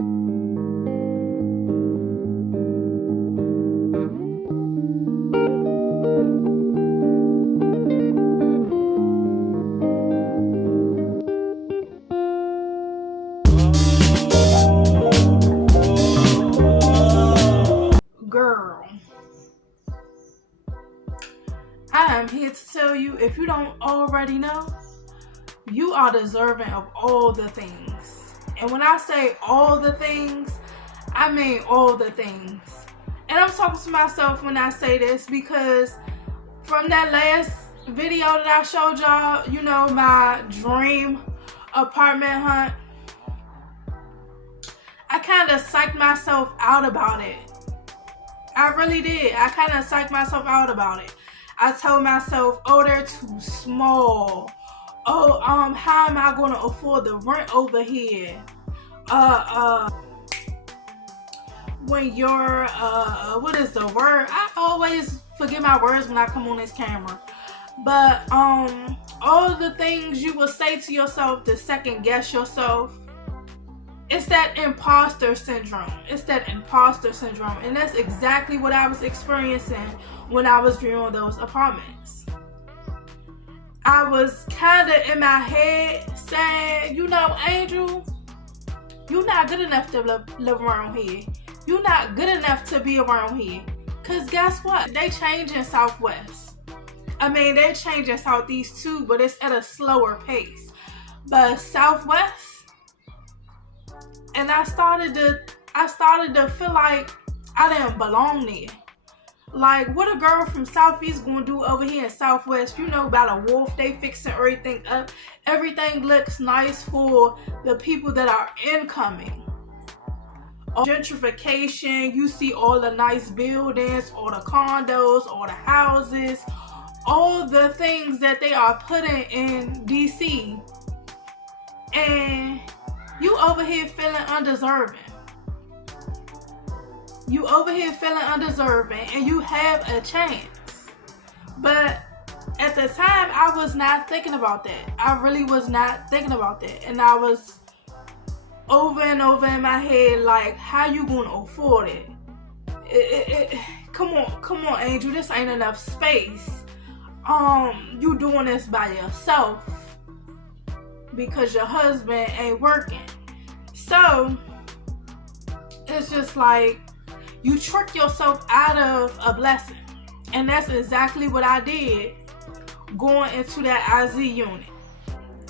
Girl, I am here to tell you, if you don't already know, you are deserving of all the things. And when I say all the things, I mean all the things. And I'm talking to myself when I say this, because from that last video that I showed y'all, you know, my dream apartment hunt, I kind of psyched myself out about it. I really did. I kind of psyched myself out about it. I told myself, oh, they're too small. Oh, how am I going to afford the rent over here? When you're, what is the word? I always forget my words when I come on this camera. But, all the things you will say to yourself to second guess yourself, it's that imposter syndrome. It's that imposter syndrome. And that's exactly what I was experiencing when I was viewing those apartments. I was kind of in my head saying, you know, Angel, you're not good enough to live around here. You're not good enough to be around here. Because guess what? They change in Southwest. I mean, they change in Southeast too, but it's at a slower pace. But Southwest, and I started to feel like I didn't belong there. Like, what a girl from Southeast gonna do over here in Southwest? You know, about a wolf, they fixing everything up. Everything looks nice for the people that are incoming. Gentrification, you see all the nice buildings, all the condos, all the houses, all the things that they are putting in DC. And you over here feeling undeserving. You over here feeling undeserving, and you have a chance. But at the time, I was not thinking about that. I really was not thinking about that. And I was over and over in my head, like, how you gonna afford it? Come on, Angel, this ain't enough space. You doing this by yourself because your husband ain't working. So it's just like you trick yourself out of a blessing. And that's exactly what I did going into that IZ unit.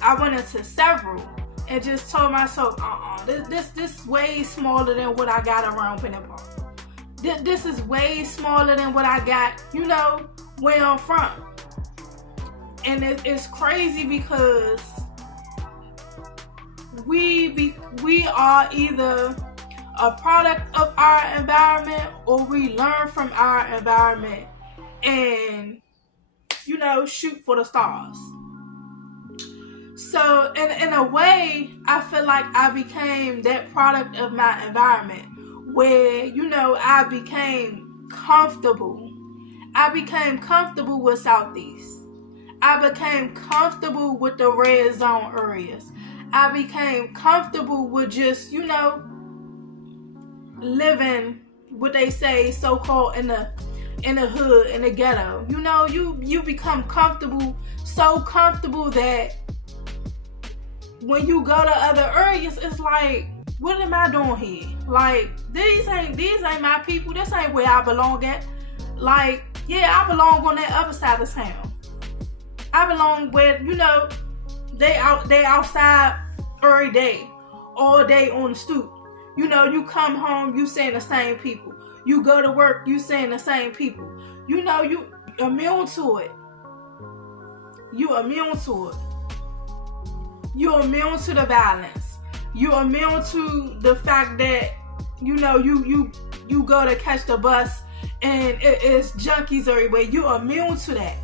I went into several and just told myself, this way smaller than what I got around Penny Park. This is way smaller than what I got, you know, where I'm from. And it's crazy because we are either a product of our environment, or we learn from our environment and, you know, shoot for the stars. So in a way, I feel like I became that product of my environment, where, you know, I became comfortable. I became comfortable with Southeast. I became comfortable with the red zone areas. I became comfortable with just, you know, living what they say so-called in the hood, in the ghetto. You know, you become comfortable, so comfortable that when you go to other areas, it's like, what am I doing here? Like, these ain't my people. This ain't where I belong at. Like, yeah, I belong on that other side of town. I belong where, you know, they outside every day, all day on the stoop. You know, you come home, you seeing the same people. You go to work, you seeing the same people. You know, you immune to it. You immune to it. You're immune to the violence. You're immune to the fact that, you know, you go to catch the bus and it's junkies everywhere. You're immune to that.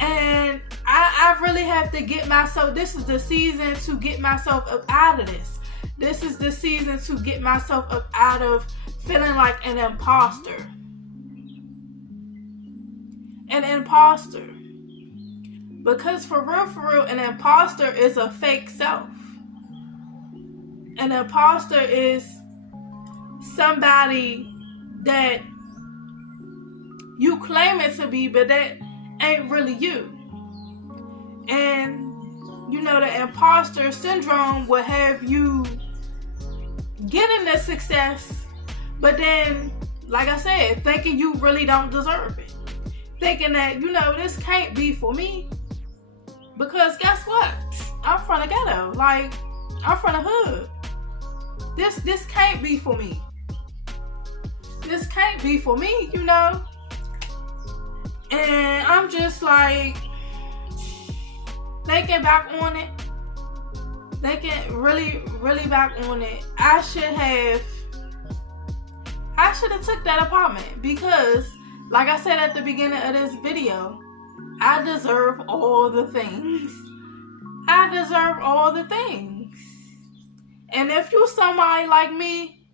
And I really have to get myself, this is the season to get myself up out of this. This is the season to get myself up out of feeling like an imposter. An imposter. Because for real, an imposter is a fake self. An imposter is somebody that you claim it to be, but that ain't really you. And you know, the imposter syndrome will have you getting the success, but then, like I said, thinking you really don't deserve it. Thinking that, you know, this can't be for me. Because guess what? I'm from the ghetto. Like, I'm from the hood. This can't be for me. This can't be for me, you know? And I'm just like, thinking back on it, really back on it, I should have took that apartment, because like I said at the beginning of this video, I deserve all the things. I deserve all the things. And if you somebody like me,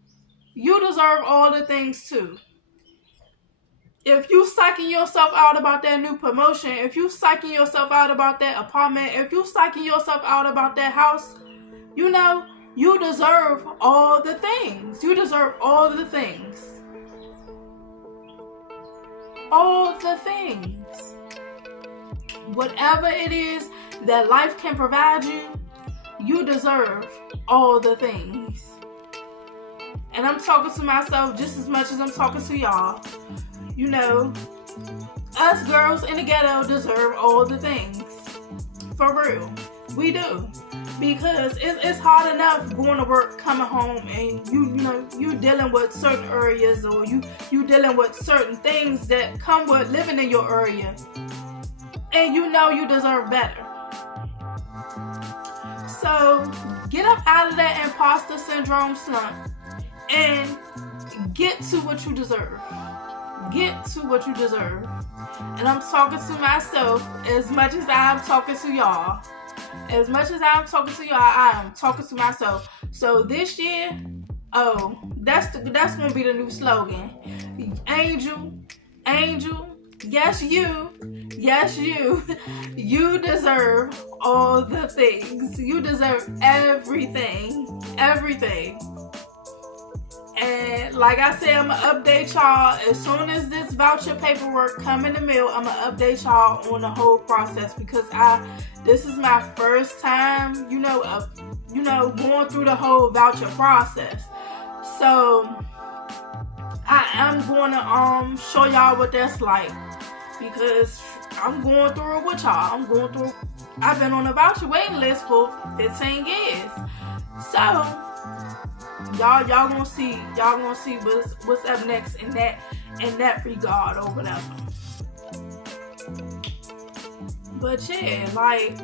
you deserve all the things too. If you psyching yourself out about that new promotion, if you psyching yourself out about that apartment, if you psyching yourself out about that house, you know, you deserve all the things. You deserve all the things. All the things. Whatever it is that life can provide you, you deserve all the things. And I'm talking to myself just as much as I'm talking to y'all. You know, us girls in the ghetto deserve all the things. For real. We do. Because it's hard enough going to work, coming home, and you dealing with certain areas, or you dealing with certain things that come with living in your area. And you know you deserve better. So get up out of that imposter syndrome slump and get to what you deserve. Get to what you deserve. And I'm talking to myself as much as I'm talking to y'all. As much as I'm talking to y'all, I am talking to myself. So this year, that's gonna be the new slogan. Angel, yes you deserve all the things. You deserve everything. And like I said, I'm going to update y'all as soon as this voucher paperwork come in the mail. I'm going to update y'all on the whole process, because this is my first time, going through the whole voucher process. So I am going to show y'all what that's like, because I'm going through it with y'all. I've been on a voucher waiting list for 15 years. So y'all gonna see what's up next in that regard or whatever. But yeah, like,